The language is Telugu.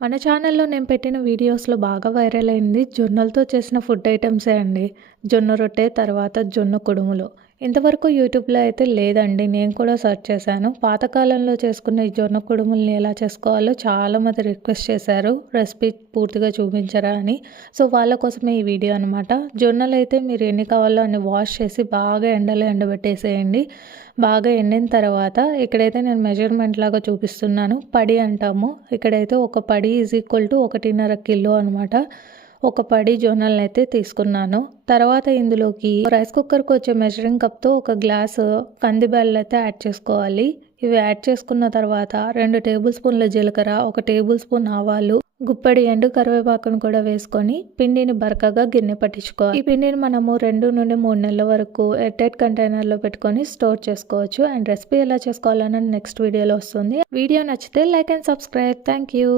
మన ఛానల్‌లో నేను పెట్టిన వీడియోస్‌లో బాగా వైరల్ అయింది జొన్నలతో చేసిన ఫుడ్ ఐటెమ్సే అండి. జొన్న రొట్టె, తర్వాత జొన్న కుడుములు. ఇంతవరకు యూట్యూబ్‌లో అయితే లేదండి. నేను కూడా సెర్చ్ చేశాను. పాతకాలంలో చేసుకున్న ఈ జొన్న కుడుముల్ని ఎలా చేసుకోవాలో చాలామంది రిక్వెస్ట్ చేశారు. రెసిపీ పూర్తిగా చూపించరా అని. సో, వాళ్ళ కోసమే ఈ వీడియో అనమాట. జొన్నలైతే మీరు ఎన్ని కావాలో అన్ని వాష్ చేసి బాగా ఎండలో ఎండబెట్టేసేయండి. బాగా ఎండిన తర్వాత ఇక్కడైతే నేను మెజర్మెంట్ లాగా చూపిస్తున్నాను. పడి అంటాము. ఇక్కడైతే ఒక పడి ఈజ్ ఈక్వల్ టు 1.5 కిలో అనమాట. ఒక పడి జొన్నలనైతే తీసుకున్నాను. తర్వాత ఇందులోకి రైస్ కుక్కర్‌కి వచ్చే మెజరింగ్ కప్‌తో ఒక గ్లాసు కంది బ్యాళ్ళైతే యాడ్ చేసుకోవాలి. ఇవి యాడ్ చేసుకున్న తర్వాత 2 టేబుల్ స్పూన్ల జీలకర్ర, 1 టేబుల్ స్పూన్ ఆవాలు, గుప్పెడి ఎండు కరివేపాకును కూడా వేసుకొని పిండిని బరకగా గిన్నె పట్టించుకోవాలి. ఈ పిండిని మనము 2 నుండి 3 నెలల వరకు ఎయిర్‌టైట్ కంటైనర్‌లో పెట్టుకొని స్టోర్ చేసుకోవచ్చు. అండ్ రెసిపీ ఎలా చేసుకోవాలన్నది నెక్స్ట్ వీడియోలో వస్తుంది. వీడియో నచ్చితే like and subscribe. Thank you.